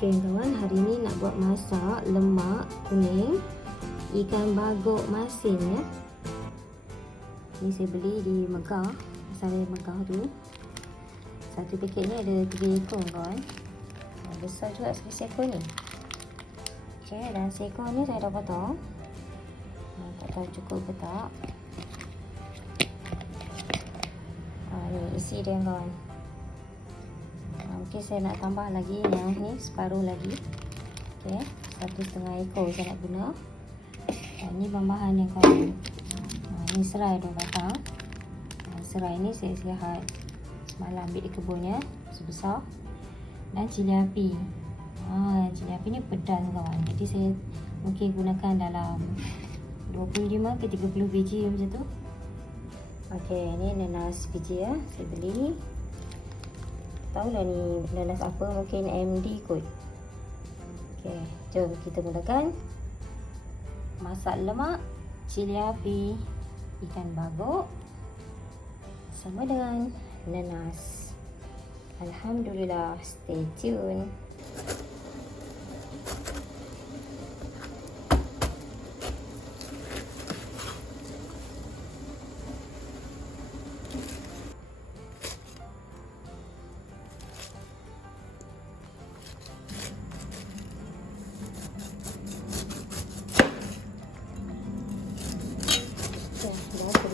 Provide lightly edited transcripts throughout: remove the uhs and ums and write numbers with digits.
Okey kawan, hari ni nak buat masak lemak kuning ikan bagok masin ya. Ni saya beli di Megah, pasar Megah tu. Satu paket ni ada 3 ekor kawan. Besar juga seekor ni. Okey, dan seekor ni saya dah potong. Tak tahu cukup ke tak. Ni isi dia kawan. Mungkin saya nak tambah lagi yang ni separuh lagi. Okey, 1,5 ekor saya nak guna. Ni bahan yang kawan. Ni serai dah batang. Serai ni saya sihat semalam ambil di kebunnya sebesar. Dan cili api. Cili api ni pedas kawan. Jadi saya mungkin gunakan dalam 25 ke 30 biji macam tu. Okey, ni nanas biji ya. Saya beli. Tahulah ni nanas apa, mungkin MD kot. Okey, jom kita mulakan masak lemak cili api ikan bagok sama dengan nanas. Alhamdulillah, stay tune.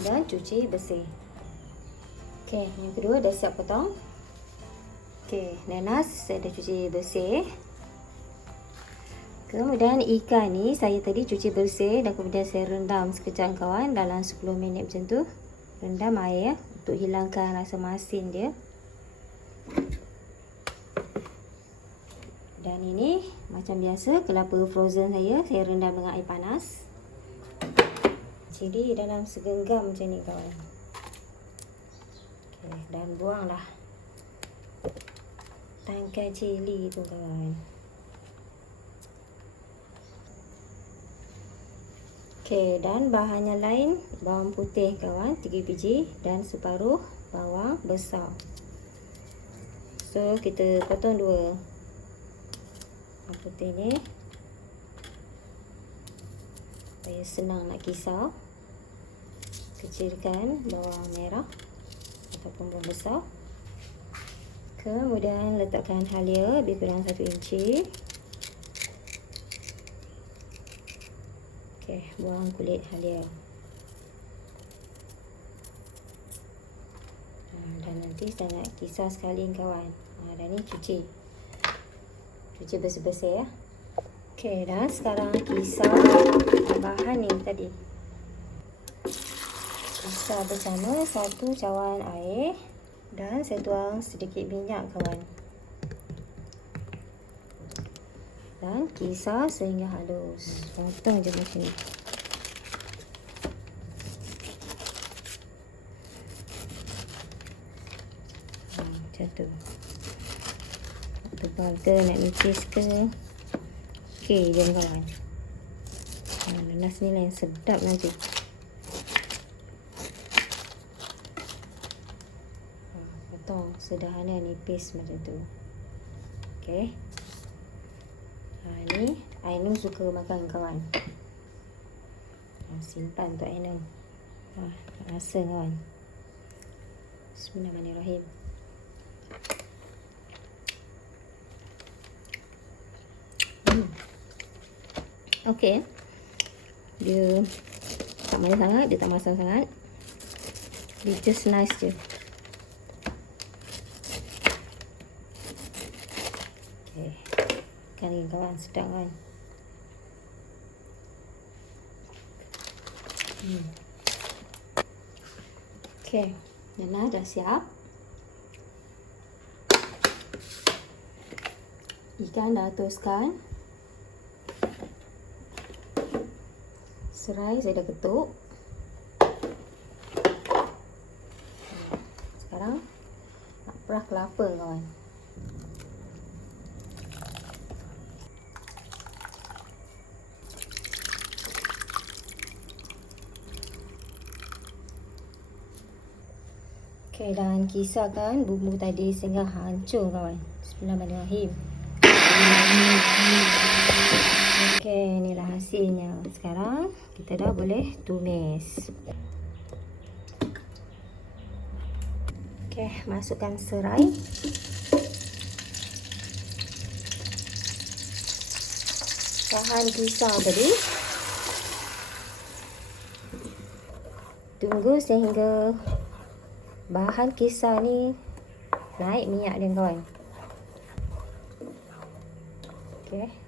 Dan cuci bersih. Okey, yang kedua dah siap potong. Okey, nanas saya dah cuci bersih. Kemudian ikan ni saya tadi cuci bersih dan kemudian saya rendam sekejap kawan, dalam 10 minit macam tu. Rendam air untuk hilangkan rasa masin dia. Dan ini macam biasa kelapa frozen saya rendam dengan air panas. Jadi dalam segenggam macam ni kawan. Okey, dan buanglah tangkai cili tu kawan. Okey, dan bahannya lain, bawang putih kawan 3 biji dan separuh bawang besar. So kita potong 2 bawang putih ni supaya senang nak kisar. Kecilkan bawang merah ataupun bawang besar. Kemudian letakkan halia lebih kurang 1 inci. Okey, buang kulit halia. Dan nanti saya nak kisar sekali kawan. Dan ni cuci bersih-bersih ya. Okey, dan sekarang kisar bahan ni tadi. Kisar bersama 1 cawan air dan saya tuang sedikit minyak kawan. Dan kisar sehingga halus. Potong je macam ni. Macam tu. Tebal ke, nak nipis ke. Okey je kawan. Nanas ni lah yang sedap nanti. Potong sederhana nipis macam tu. Okey. Ni Ainun suka makan kawan. Simpan untuk Ainun. Rasa kawan. Bismillahirrahmanirrahim. Okey. Dia tak manis sangat, dia tak masam sangat. Dia just nice je. Okey. Ikan ni kawan, sedap kan. Okey, nanas dah siap. Ikan dah toskan. Serai saya dah ketuk. Sekarang nak perah kelapa kawan. Okey, dan kisarkan bumbu tadi sehingga hancur kawan. Bismillahirrahmanirrahim. sekarang kita dah boleh tumis. Okey, masukkan serai. Bahan pisang tadi. Tunggu sehingga bahan kisar ni naik minyak dia kawan. Okey.